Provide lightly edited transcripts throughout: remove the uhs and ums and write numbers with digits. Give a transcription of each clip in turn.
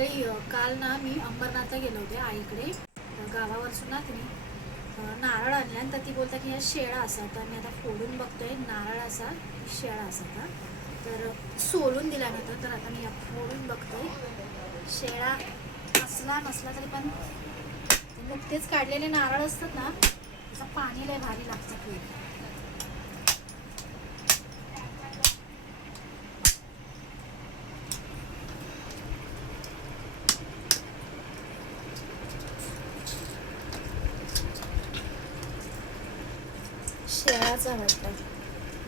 काल ना मी अंबरनाथला गेले होते आईकडे. गावावरसून ना तिने नारळ आणला आणि तर ती बोलता की या शेळा असा. तर मी आता फोडून बघतोय नारळ असा शेळा असा का. तर सोलून दिल्यानंतर तर आता मी फोडून बघतोय. शेळा असला नसला तरी पण नुकतेच काढलेले नारळ असतात ना, त्याचं पाणी लय भारी लागतं खूप. शेळाचा वाटतं,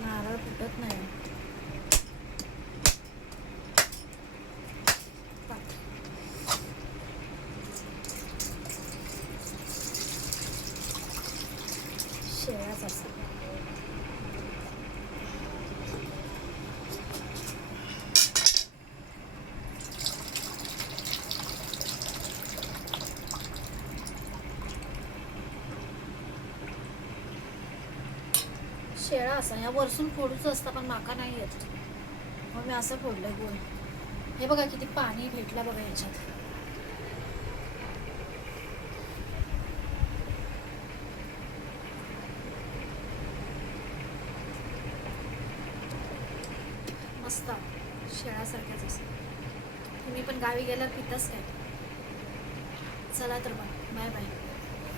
नारळ फुटत नाही. शेळाच असा शेळा असा या वरसून फोडूच असतं, पण माका नाही येत. मग मी असं फोडलंय गोल. हे बघा किती पाणी भेटलं बघा याच्यात. मस्त शेळासारख्याच असं. तुम्ही पण गावी गेल्यावर पिताच काय. चला तर मग बाय बाय.